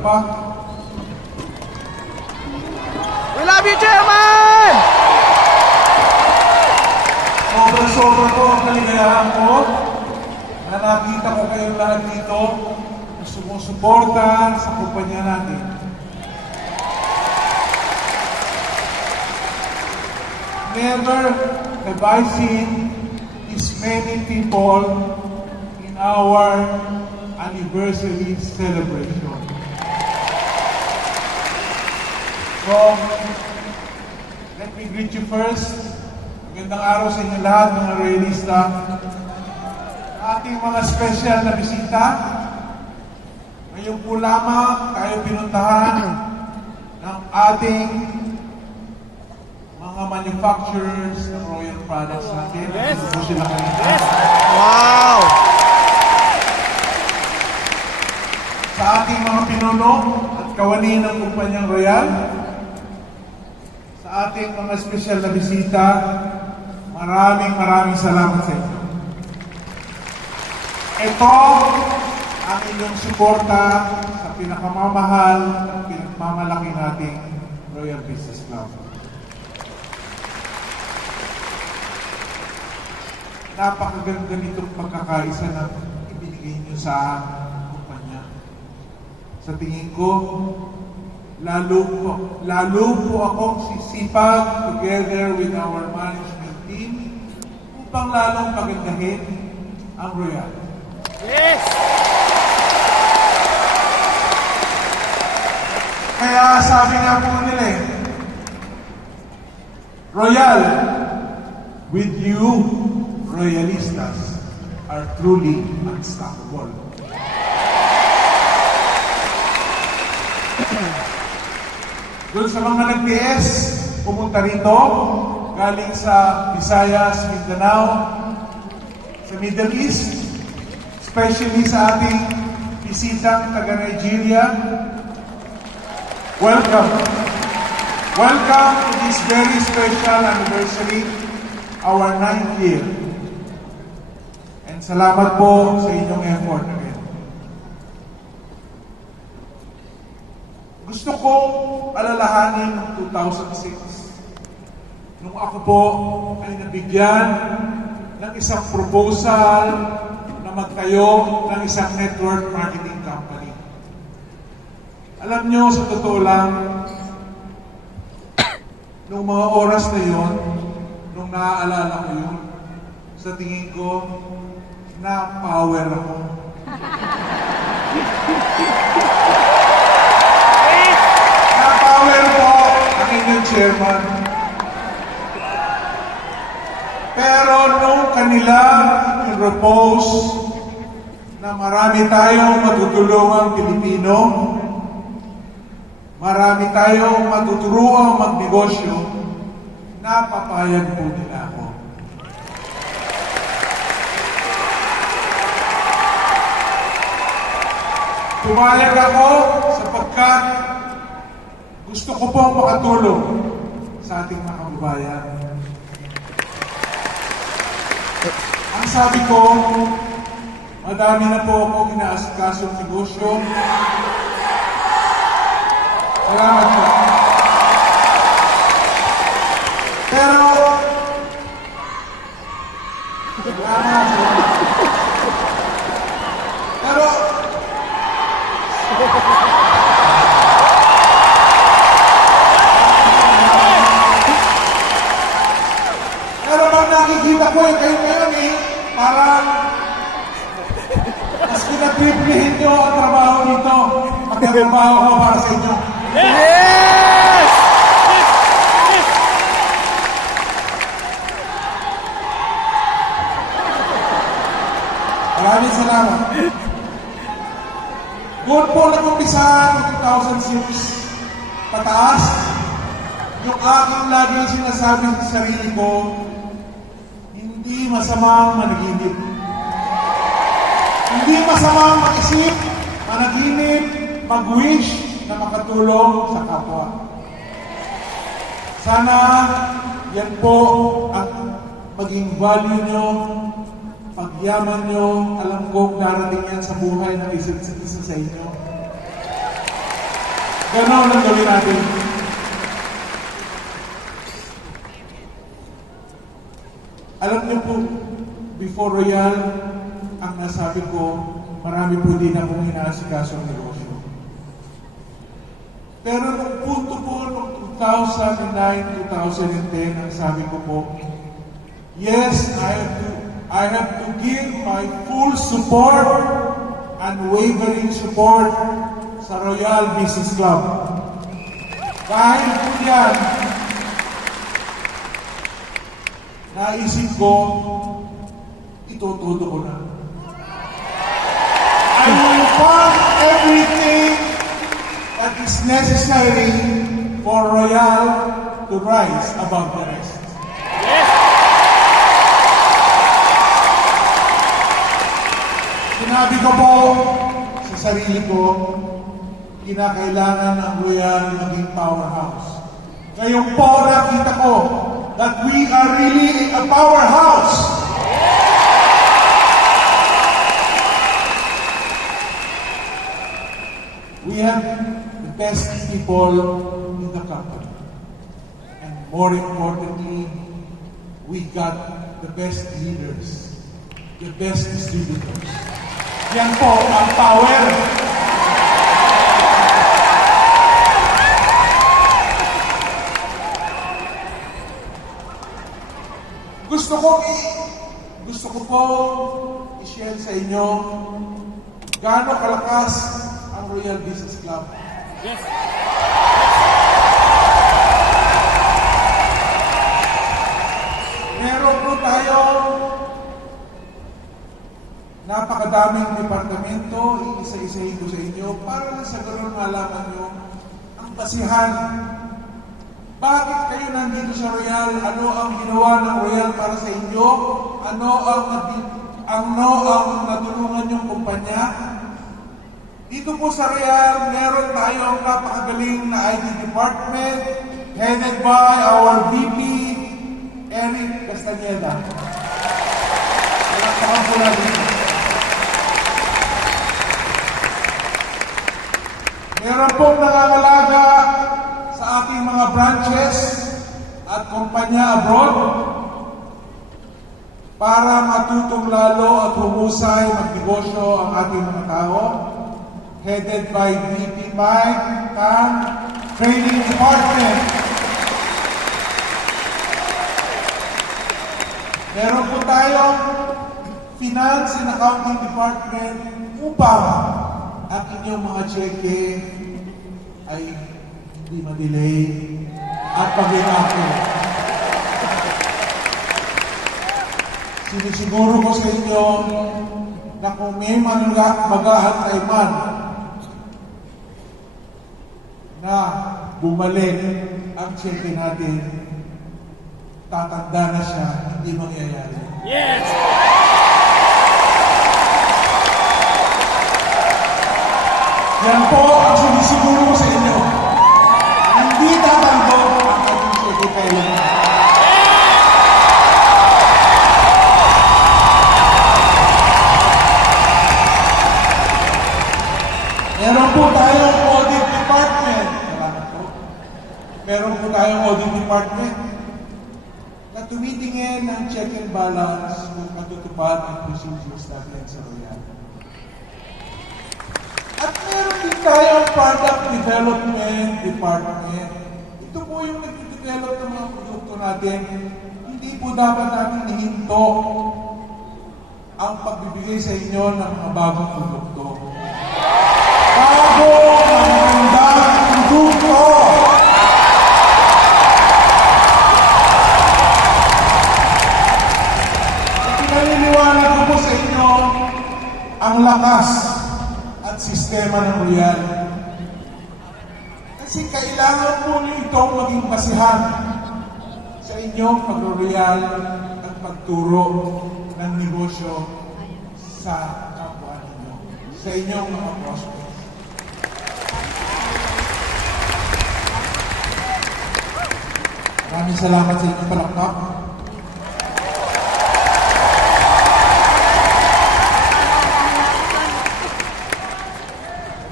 pa. We love you, Chairman! Sobra-sobra ko ang kaligayahan ko na nakita ko kayong lahat dito na sumusuporta sa kumpanya natin. Never have I seen this many people in our anniversary celebration. So, let me greet you first. Magandang araw sa inyo lahat, mga realista. Ating mga special na bisita. Ngayon po lamang tayo pinuntahan ng ating mga manufacturers ng Royal products natin. Yes! Ito po sila kanina. Yes! Wow! Sa ating mga pinuno at kawani ng kumpanyang Royal, sa ating mga special na bisita, maraming salamat sa inyo. Ito ang inyong suporta sa pinakamamahal at pinagmamalaki nating Royal Business Club. Napakaganda nitong pagkakaisa na ibinigay niyo sa kumpanya. Sa tingin ko, lalo po akong sisipag together with our management team upang lalong pagandahin ang Royal. Yes! Kaya sabi nga po nila Royal, with you, Royalistas are truly unstoppable. Doon sa mga nag-PS, pumunta rito, galing sa Visayas, Mindanao, sa Middle East, especially sa ating bisitang taga-Nigeria. Welcome. Welcome to this very special anniversary, our 9th year. And salamat po sa inyong effort again. Gusto kong alalahanin ng 2006 nung ako po ay nabigyan ng isang proposal na magtayo ng isang network marketing company. Alam nyo, sa totoo lang, nung mga oras na yon, nung naaalala ko yun, sa tingin ko, na-power ako. Na-power po ang inyong chairman. Pero nung kanila i-propose na marami tayong matutulungang Pilipino, marami tayong matuturuang magnegosyo, napapayag po nila ako. Pumayag ako sapagkat gusto ko pong makatulong sa ating mga kababayan. Ang sabi ko, madami na po ako ginaasikasong negosyo. Salamat po. Pero, pero nang nakikita ko kayo ngayon parang mas pinatriplihin nyo ang trabaho nito. Magkatrabaho ko para sa inyo. Yes! Maraming salamat. Doon po nag-umpisa ng 2006 pataas, yung aking laging sinasabi sa sarili ko, hindi masamang managinip. Hindi masamang mag-isip, managinip, mag-wish na makatulong sa kapwa. Sana yan po ang maging value nyo, pagyaman nyo. Alam ko darating yan sa buhay ng isa't isa sa inyo. Ganon ang gawin natin. Alam niyo po, before Royal, ang nasabi ko, marami po din akong inaasikaso ang negosyo. Pero nung punto po, noong 2009-2010, ang sabi ko po, yes, I have to give my full support, unwavering support sa Royal Business Club. Dahil po yan, naisip ko, itutudo ko na. I will fund everything that is necessary for Royal to rise above the rest. Sinabi ko po sa sarili ko, kinakailangan ang Royal maging powerhouse. Ngayon po nakita ko that we are really a powerhouse. We have the best people in the company. And more importantly, we got the best leaders, the best distributors. Yan po ang power. Gusto ko po i-share sa inyo gaano kalakas ang Royal Business Club. Yes. Meron po tayo napakadaming departamento, iisa-isahin ko sa inyo para lang sa ganoon malaman nyo ang basihan. Bakit kayo nandito sa Royal? Ano ang ginawa ng Royal para sa inyo? Ano ang natulungan yung kumpanya? Dito po sa Royal, meron tayong napakagaling na IT department headed by our VP, Eric Castañeda. Palakpakan po natin. Meron pong nangangalaga sa ating mga branches at kumpanya abroad para matutong lalo at humusay magnegosyo ang ating mga tao, headed by VP Mike Tan, Training Department. Meron po tayong Finance and Accounting Department upang ang inyong mga cheque ay hindi ma-delay at pag-inako. Sinisiguro ko sa inyo na kung may mag-ahantay man na bumalik ang cheque natin, tatanda na siya, hindi mangyayari. Yes! Yan po ang sinisiguro ko sa inyo. Hindi tatanggap ang ating cheque kailangan. Meron po tayong audit department. Salamat po. Meron po tayong audit department na tumitingin ng check and balance kung matutupad ang procedures natin sa Royal. At meron din tayong product development department. Ito po yung nag-develop ng mga produkto natin. Hindi po dapat natin ihinto ang pagbibigay sa inyo ng mga bagong produkto. Bago ang magandang produkto! Pinaliliwanag ko po sa inyo ang lakas at sistema ng Royal. Kasi kailangan po niyo itong maging basihan sa inyong pag-Royal at pagturo ng negosyo sa kapwa ninyo, sa inyong mga prospects. Maraming salamat sa inyong palakpak.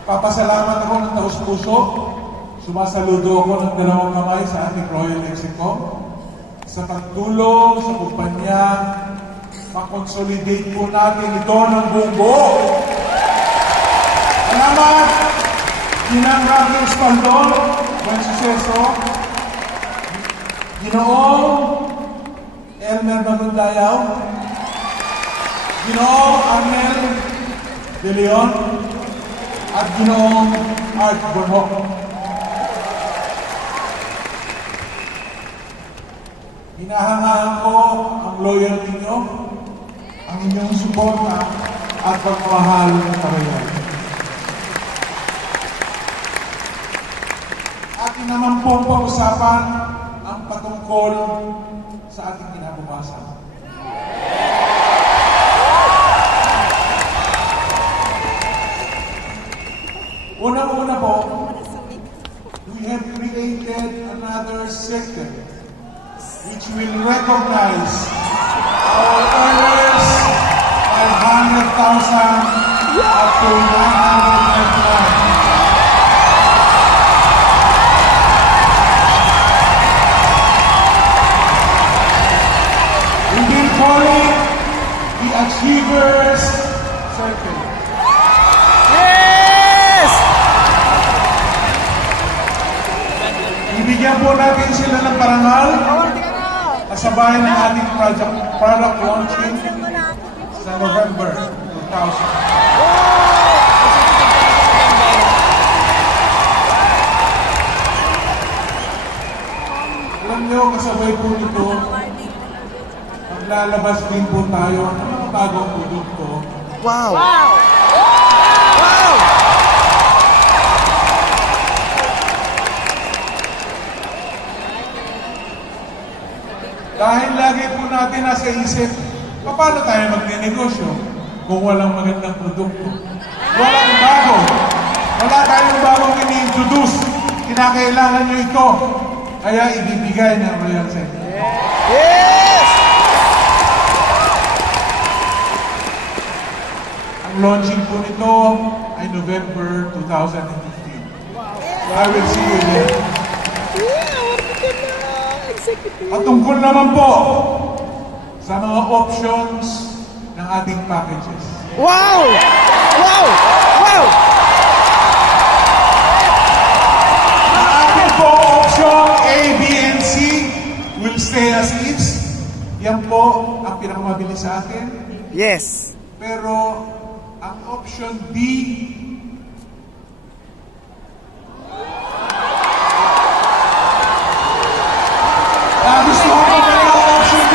Papasalamat ako ng taos-puso Sumasaludo ako ng dalawang kamay sa ating Royal Mexico sa pagtulong sa kumpanya. Makonsolidate po natin ito ng buong buo. Salamat! Ginang Raquel Spaldon, buen suceso. Ginoong Elmer Magundayaw, Ginoong Arnel De Leon, at Ginoong Art Bonhoc. Hinahangaan ko ang loyalty nyo, ang inyong suporta at pagmamahal sa bayan. Atin naman pong pag-usapan ang patungkol sa ating kinabukasan. Unang-una po, we have created another sector which will recognize our earners 500,000 up to 999. We will call it the Achievers Circle. Yes! Ibigyan po natin sila ng parangal kasabay ng ating product launching sa November 2000. Alam nyo, kasabay po nito, maglalabas din po tayo ng mga bagong produkto. Wow! Wow! Wow! Dahil lagi po natin nasa isip, paano tayo magne-negosyo kung walang magandang produkto? Walang bago. Wala tayong bagong ini-introduce. Kinakailangan nyo ito. Kaya ibibigay ng Royal Center. Yes! Ang launching po nito ay November 2015. I will see you there. At tungkol naman po sa mga options ng ating packages. Wow! Wow! Wow! Ang ating po option A, B, and C will stay as is. Yan po ang pinakamabilis sa atin. Yes! Pero ang option B, gusto ko pa ba yung option B?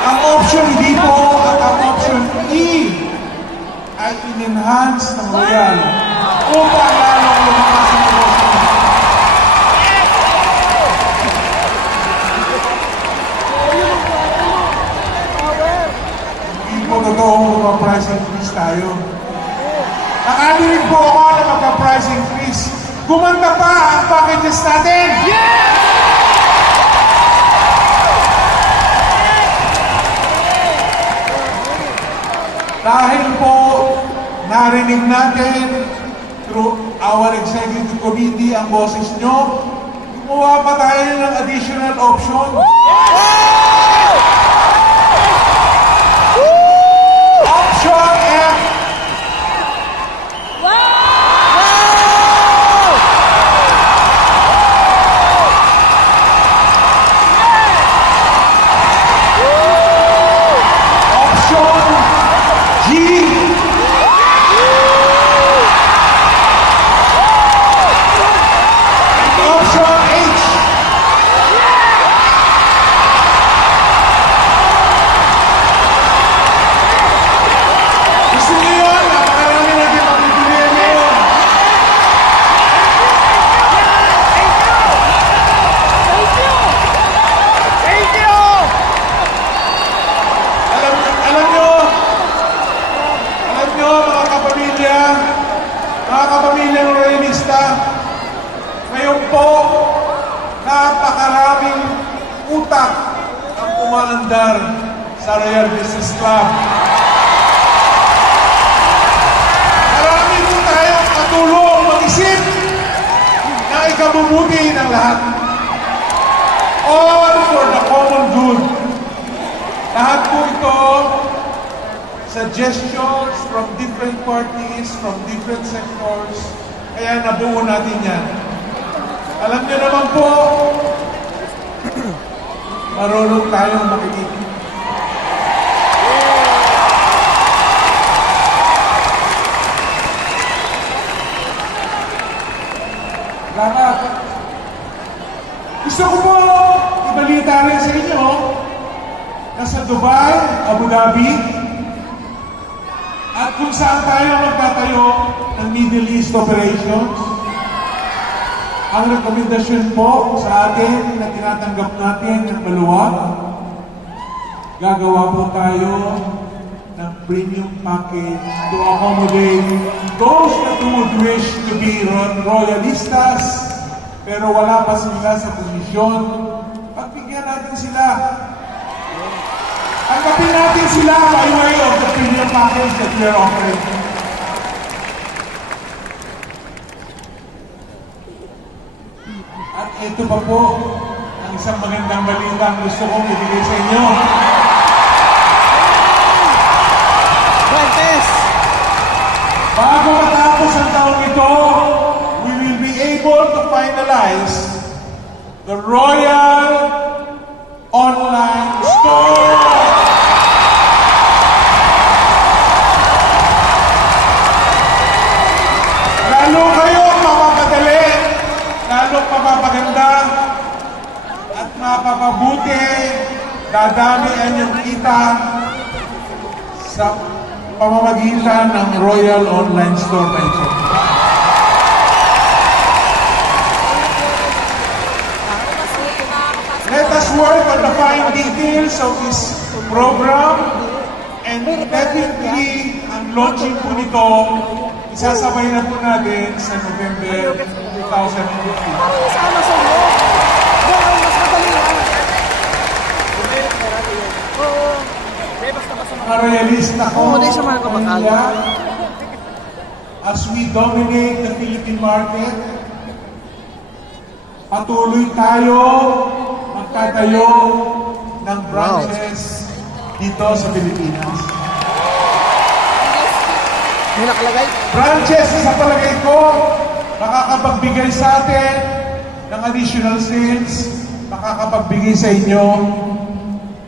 Ang option D po at ang option E ay in-enhance ng Royal upang lalong lumakas ang negosyo. Hindi po totoong mag-price increase tayo. Nakadinig po ako na magka-price increase. Gumanda pa ang packages natin! Dahil po narinig natin through our executive committee ang boses nyo, gumawa pa tayo ng additional option. Option F. Mga kapamilyang Royalista, ngayon po, napakaraming utak ang umaandar sa Royal Business Club. tulong mag-isip na ikabubuti ng lahat. All for the common good. Lahat po ito, suggestions from different parties, from different sectors, kaya nabuo natin yan. Alam niyo naman po, marunong tayong makinig. Lahat. Gusto ko po ibalita rin sa inyo na sa Dubai, Abu Dhabi, at kung saan tayo magtatayo ng Middle East operations, ang rekomendasyon po sa atin na tinatanggap natin ng maluwag, gagawa po tayo ng premium package to accommodate those that would wish to be royalistas pero wala pa sila sa posisyon. Pagbigyan natin sila. Tanggapin natin sila by way of the premium package that we are offering. At ito pa po ang isang magandang balita ang gusto kong ibigay sa inyo. Francis! Bago matapos ang taong ito, we will be able to finalize the Royal Online Store. Lalo kayong mapapadali, lalo mapapaganda, at mapapabuti, dadami ang inyong kita sa pamamagitan ng Royal Online Store na ito. Let us work on the fine details of this program and definitely ang launching po nito isasabay na po natin sa November 2015. Parang isama sa iyo. Doon, mas madali lang. Oo. Mga realista ko, Oo, di siya mga kabataan. Manila, as we dominate the Philippine market, patuloy tayo magtatayo ng branches dito sa Pilipinas. May nakalagay? Branches sa palagay ko, makakapagbigay sa atin ng additional sales, makakapagbigay sa inyo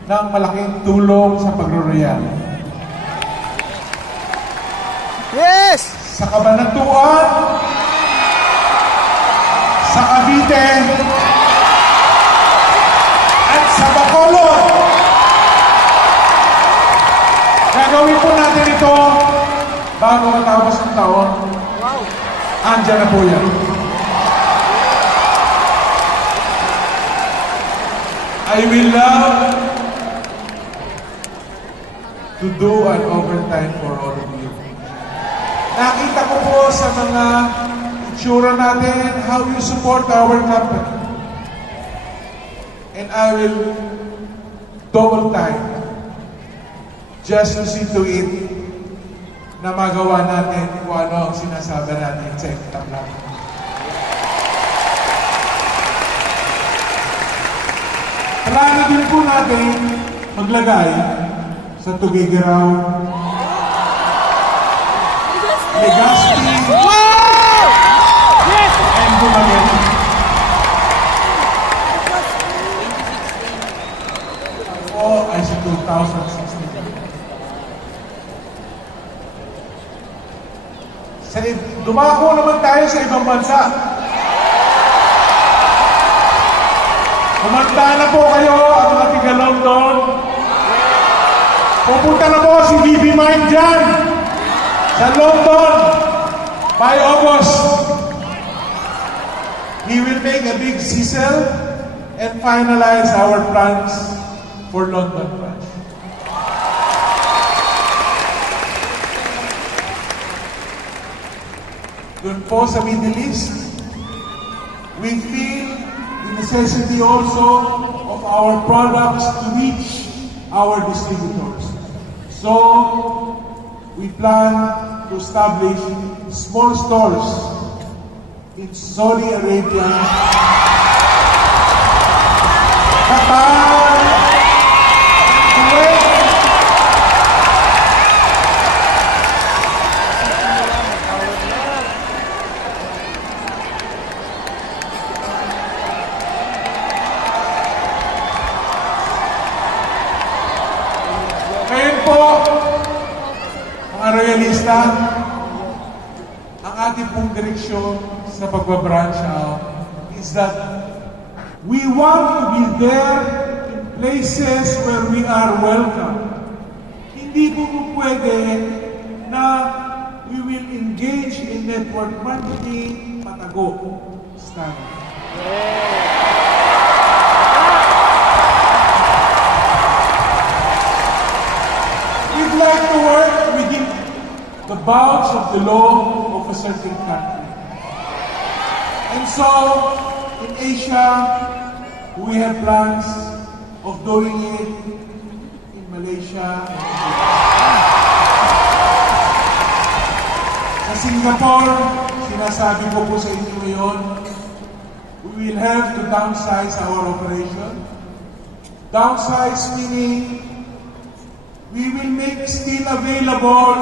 ng malaking tulong sa pagro-royal. Yes! Sa Cabanatuan, sa Cavite, at sa Bacolod. Gagawin po natin ito bago matapos ng taon. Wow! Andiyan na po yan. I will love to do an overtime for all of you. Nakita ko po sa mga itsura natin how you support our company. And I will double time just to see to it na magawa natin kung ano ang sinasabi natin sa exam natin. Plano din po natin maglagay sa Tugigaraw, Legazpi, Wow! Yes! and Dumaguete. O ay sa 2016. Dumako naman tayo sa ibang bansa. Kumanta na po kayo ang mga tiga London. Pupunta na po si BB Mike dyan sa London by August. He will make a big sizzle and finalize our plans for London branch. Doon po sa Middle East, we feel the necessity also of our products to reach our distributors. So, we plan to establish small stores in Saudi Arabia, Qatar, Kuwait, ngayon po, mga royalista, ang ating pong direksyon sa pagbabranch out is that we want to be there in places where we are welcome. Hindi po pwede na we will engage in network marketing patago style. We'd like to work within the bounds of the law of a certain country. And so, in Asia, we have plans of doing it in Malaysia. Sa Singapore, sinasabi ko po sa inyo ngayon, we will have to downsize our operation. Downsize meaning, we will make still available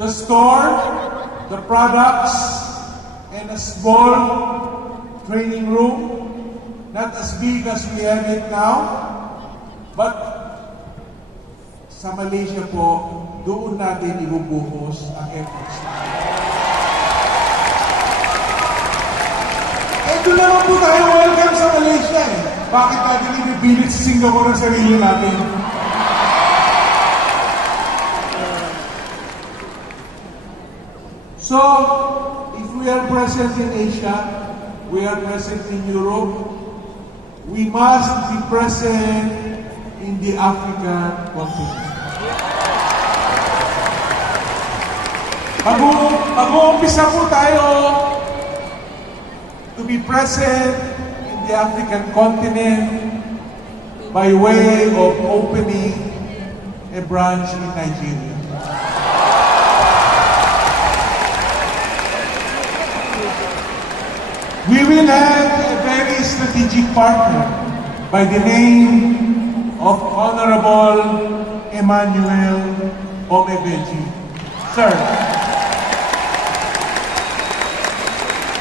the store, the products, and a small training room, not as big as we have it now, but sa Malaysia po, doon natin ibubuhos ang efforts. Eh, doon naman po tayo welcome sa Malaysia eh. Bakit natin ibibilit sa Singapore ang sarili natin? So, if we are present in Asia, we are present in Europe, we must be present in the African continent. Mag-uumpisa po tayo to be present in the African continent by way of opening a branch in Nigeria. We will have a very strategic partner by the name of Honorable Emmanuel Omebeji. Sir,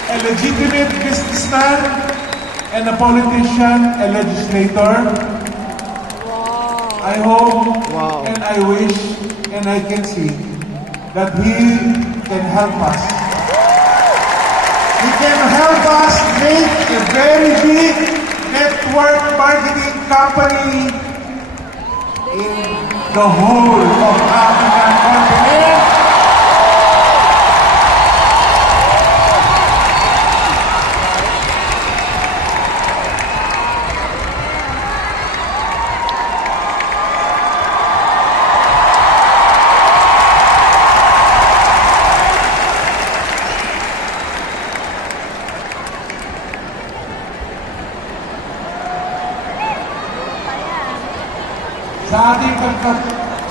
a legitimate businessman and a politician, a legislator. I hope and I wish and I can see that he can help us. He can help us make a very big network marketing company in the whole of African continent.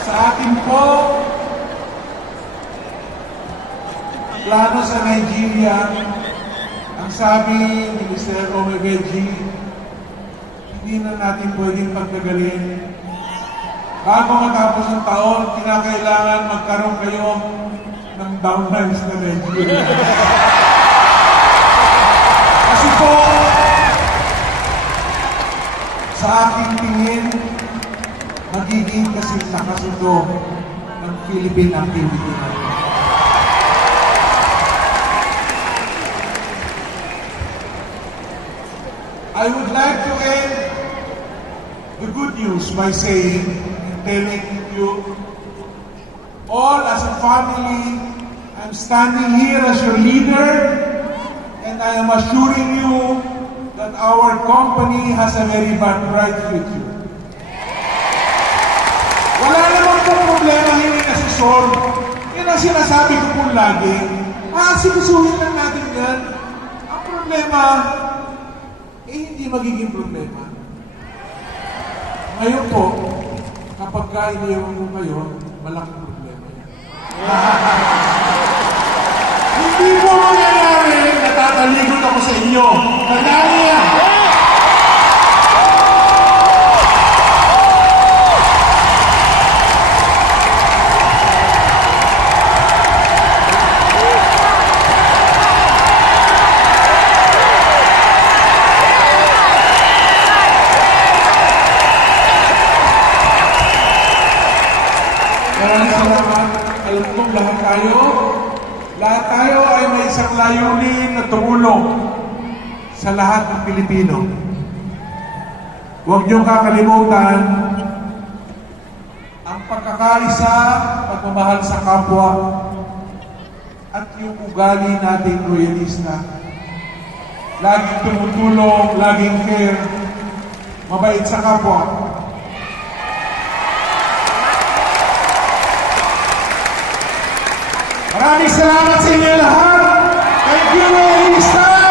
Sa ating po plano sa Nigeria, ang sabi ni Mr. Omebeji, hindi na natin pwedeng pagtagalin. Bago matapos ang taon, kinakailangan magkaroon kayo ng downlines na Nigeria. Kasi po, sa aking tingin, magiging kasi nakasundo ng Philippine activity natin. I would like to end the good news by saying and telling you, all as a family, I'm standing here as your leader, and I am assuring you that our company has a very bright future. Wala naman pong problema hindi nasisolve. Yan ang sinasabi ko po lagi. Sikusuhin lang natin yan. Ang problema, hindi magiging problema. Ngayon po, kapag iniwan mo kayo, malaking problema yan. Hindi po mangyayari na tatalikod ako sa inyo. Tandaan niyo yan. Maraming salamat. Alam kong lahat tayo ay may isang layunin na tumulong sa lahat ng Pilipino. Huwag niyong kakalimutan ang pagkakaisa, pagmamahal sa kapwa, at yung ugali nating royalista. Laging tumutulong, laging care, mabait sa kapwa. Maraming salamat sa inyo lahat. Thank you, Royalista!